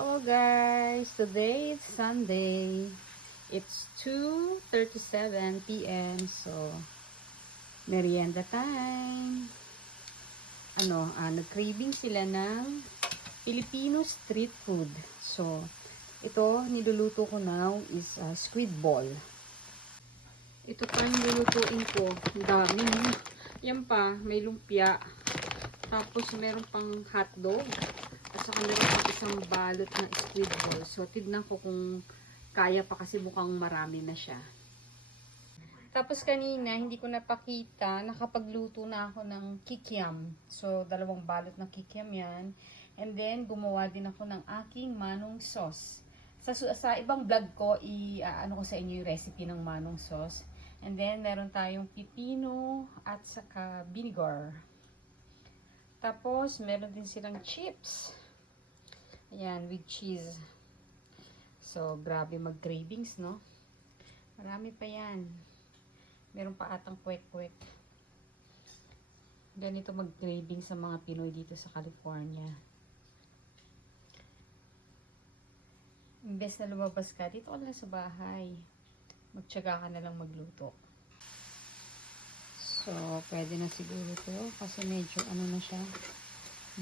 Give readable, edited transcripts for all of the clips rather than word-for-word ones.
Hello guys, today is Sunday. It's 2:37 p.m. So, merienda time. Nag-craving sila ng Filipino street food. So, ito, niluluto ko now is squid ball. Ito pa yung lulutuin ko. Ang dami. Yan pa, may lumpia. Tapos, meron pang hotdog. At saka meron pang isang balot na squid ball. So, tignan ko kung kaya pa kasi mukhang marami na siya. Tapos kanina, hindi ko napakita, nakapagluto na ako ng kikiam. So, 2 balot na kikiam yan. And then, gumawa din ako ng aking manong sauce. Sa ibang vlog ko, ano ko sa inyo yung recipe ng manong sauce. And then, meron tayong pipino at saka vinegar. Tapos, meron din silang chips. Ayan, with cheese. So, grabe mag-cravings, no? Marami pa yan. Meron pa atang kwek-kwek. Ganito mag-craving sa mga Pinoy dito sa California. Imbes na lumabas ka, dito ka lang sa bahay. Magtiyaga ka na lang magluto. So, pwede na siguro ito. Kasi medyo ano na siya.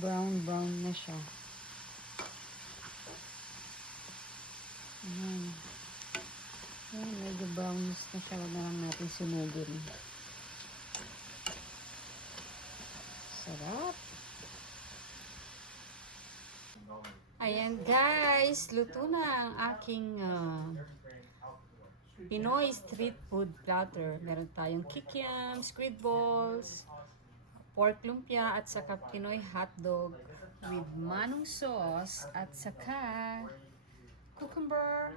Brown na siya. Ayan. Ayan, medyo brownish na siya. Huwag na lang natin sunugin. Sarap. Ayan guys, luto na ang aking Pinoy street food platter. Meron tayong kikiam, squid balls, pork lumpia, at saka Pinoy hotdog with manong sauce, at saka cucumber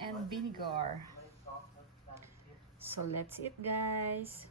and vinegar. So let's eat guys.